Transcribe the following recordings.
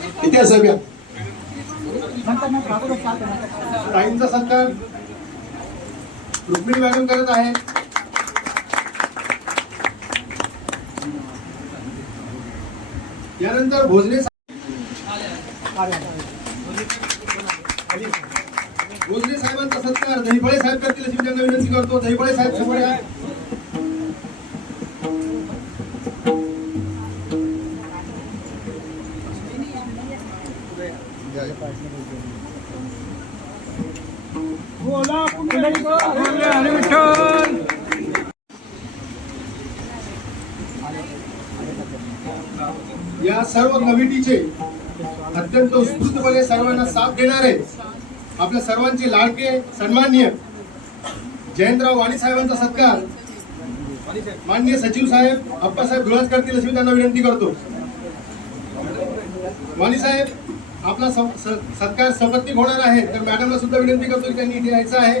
इथे आहे साहेब सत्कार. रुक्मिणी मॅडम करत आहे. यानंतर भोजने भोजने साहेबांचा सत्कार. दहिफळे साहेब करतील अशी विनंती करतो. दहिफळे साहेब समोर या सर्व कमिटीचे अत्यंत उत्स्फूर्तपणे सर्वांना साथ देणारे आपल्या सर्वांचे लाडके सन्माननीय जयंतराव वाणी साहेबांचा सत्कार माननीय सचिव साहेब अप्पासाहेब धुळस करतील अशी मी त्यांना विनंती करतो. वाणी साहेब आपला सं- स- सत्कार सपत्निक होणार आहे तर मॅडमला सुद्धा विनंती करतो की त्यांनी इथे यायचं आहे.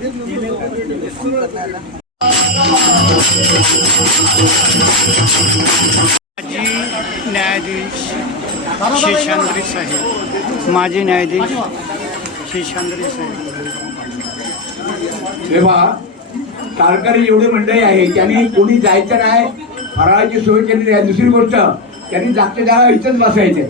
माजी न्यायाधीश शेषाद्री साहेब. माजी न्यायाधीश शेषाद्री साहेब. तेव्हा कारकरी एवढी मंडळी आहे त्यांनी कोणी जायचं नाही फराळाची सोय केली नाही. दुसरी गोष्ट त्यांनी जागच्या जागा इथंच बसायचे.